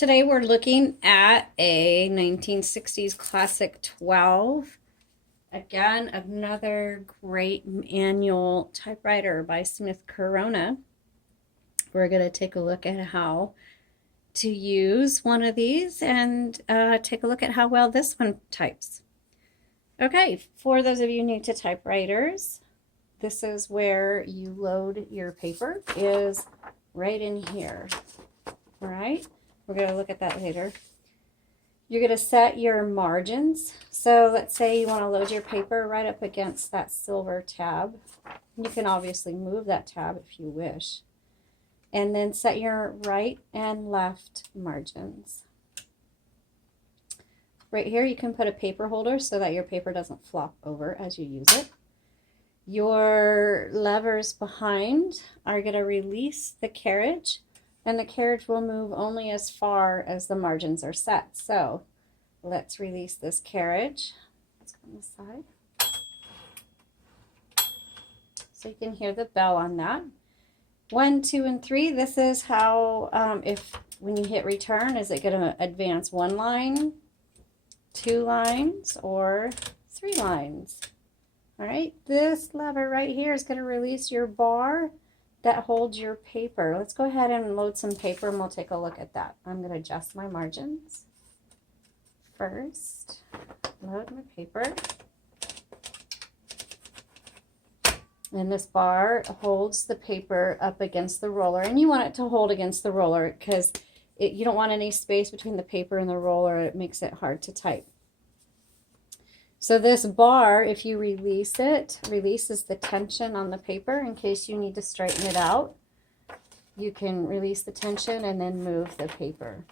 Today we're looking at a 1960s Classic 12. Again, another great manual typewriter by Smith Corona. We're going to take a look at how to use one of these and take a look at how well this one types. Okay, for those of you new to typewriters, this is where you load your paper, is right in here. All right. We're going to look at that later. You're going to set your margins. So let's say you want to load your paper right up against that silver tab. You can obviously move that tab if you wish. And then set your right and left margins. Right here you can put a paper holder so that your paper doesn't flop over as you use it. Your levers behind are going to release the carriage. And the carriage will move only as far as the margins are set. So let's release this carriage. Let's go on the side. So you can hear the bell on that. 1, 2, and 3. This is how, when you hit return, is it going to advance 1 line, 2 lines, or 3 lines? All right, this lever right here is going to release your bar that holds your paper. Let's go ahead and load some paper and we'll take a look at that. I'm going to adjust my margins first. Load my paper. And this bar holds the paper up against the roller, and you want it to hold against the roller because you don't want any space between the paper and the roller. It makes it hard to type. So this bar, if you release it, releases the tension on the paper in case you need to straighten it out. You can release the tension and then move the paper.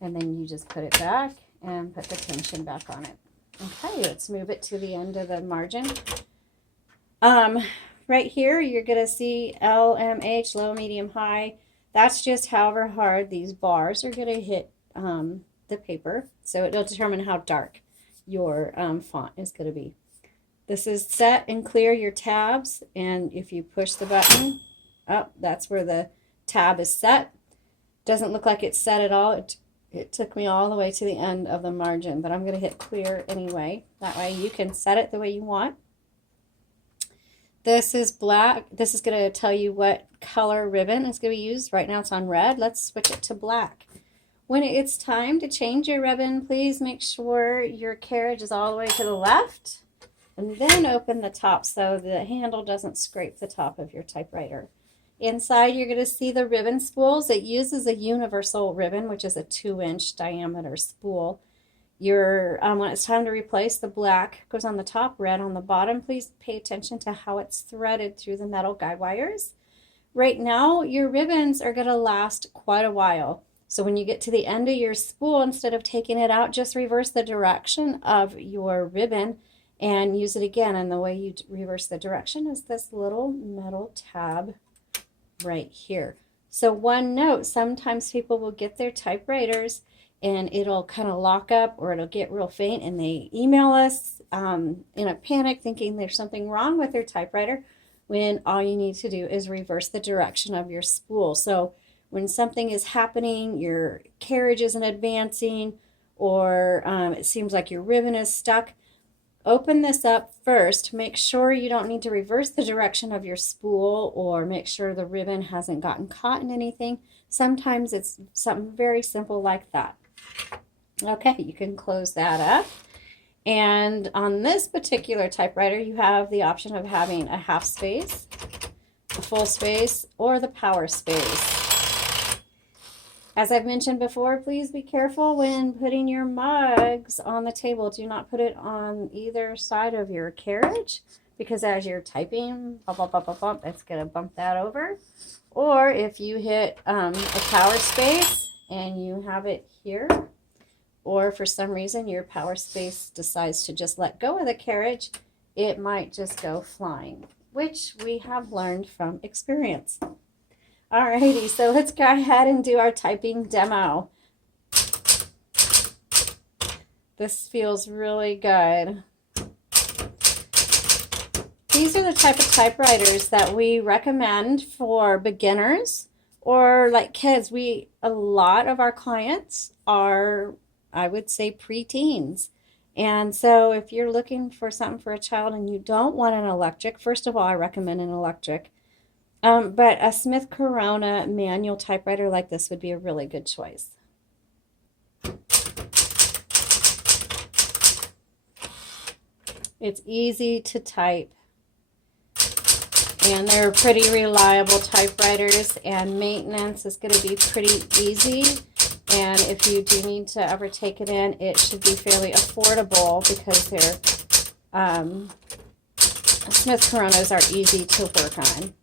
And then you just put it back and put the tension back on it. Okay, let's move it to the end of the margin. Right here, you're going to see LMH, low, medium, high. That's just however hard these bars are going to hit the paper. So it'll determine how dark your font is going to be. This is set and clear your tabs, and if you push the button up, that's where the tab is set. Doesn't look like it's set at all. It took me all the way to the end of the margin, but I'm going to hit clear anyway. That way you can set it the way you want. This is black. This is going to tell you what color ribbon is going to be used. Right now it's on red. Let's switch it to black. When it's time to change your ribbon, please make sure your carriage is all the way to the left, and then open the top so the handle doesn't scrape the top of your typewriter. Inside, you're going to see the ribbon spools. It uses a universal ribbon, which is a 2-inch diameter spool. When it's time to replace, the black goes on the top, red on the bottom. Please pay attention to how it's threaded through the metal guide wires. Right now, your ribbons are going to last quite a while. So when you get to the end of your spool, instead of taking it out, just reverse the direction of your ribbon and use it again. And the way you reverse the direction is this little metal tab right here. So one note, sometimes people will get their typewriters and it'll kind of lock up or it'll get real faint, and they email us in a panic thinking there's something wrong with their typewriter, when all you need to do is reverse the direction of your spool. So when something is happening, your carriage isn't advancing, or it seems like your ribbon is stuck, open this up first. Make sure you don't need to reverse the direction of your spool, or make sure the ribbon hasn't gotten caught in anything. Sometimes it's something very simple like that. Okay, you can close that up. And on this particular typewriter, you have the option of having a half space, a full space, or the power space. As I've mentioned before, please be careful when putting your mugs on the table. Do not put it on either side of your carriage, because as you're typing, bump, bump, bump, bump, bump, it's going to bump that over. Or if you hit a power space and you have it here, or for some reason your power space decides to just let go of the carriage, it might just go flying, which we have learned from experience. Alrighty, so let's go ahead and do our typing demo. This feels really good. These are the type of typewriters that we recommend for beginners Or like kids, a lot of our clients are, I would say, preteens. And so if you're looking for something for a child and you don't want an electric, first of all, I recommend an electric. But a Smith Corona manual typewriter like this would be a really good choice. It's easy to type, and they're pretty reliable typewriters, and maintenance is going to be pretty easy. And if you do need to ever take it in, it should be fairly affordable because Smith Coronas are easy to work on.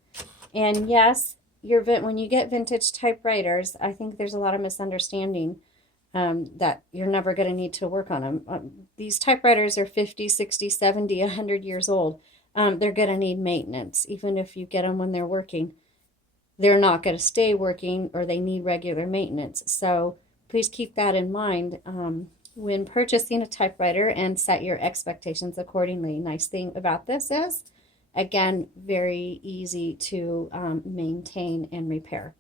And yes, when you get vintage typewriters, I think there's a lot of misunderstanding that you're never going to need to work on them. These typewriters are 50, 60, 70, 100 years old. They're going to need maintenance. Even if you get them when they're working, they're not going to stay working, or they need regular maintenance. So please keep that in mind when purchasing a typewriter, and set your expectations accordingly. Nice thing about this is, again, very easy to maintain and repair.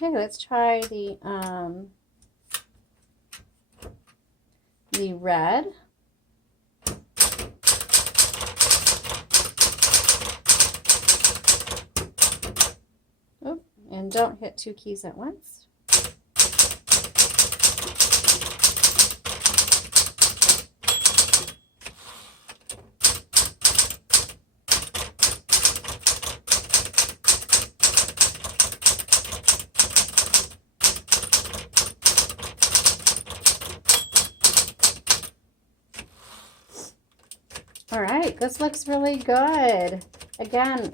Okay, let's try the red. Oh, and don't hit two keys at once. All right, this looks really good. Again,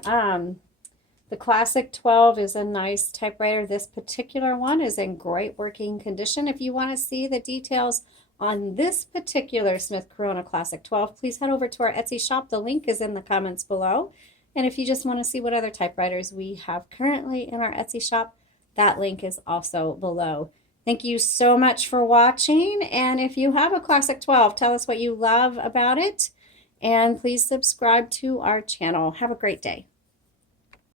the Classic 12 is a nice typewriter. This particular one is in great working condition. If you want to see the details on this particular Smith Corona Classic 12, please head over to our Etsy shop. The link is in the comments below. And if you just want to see what other typewriters we have currently in our Etsy shop, that link is also below. Thank you so much for watching. And if you have a Classic 12, tell us what you love about it. And please subscribe to our channel. Have a great day.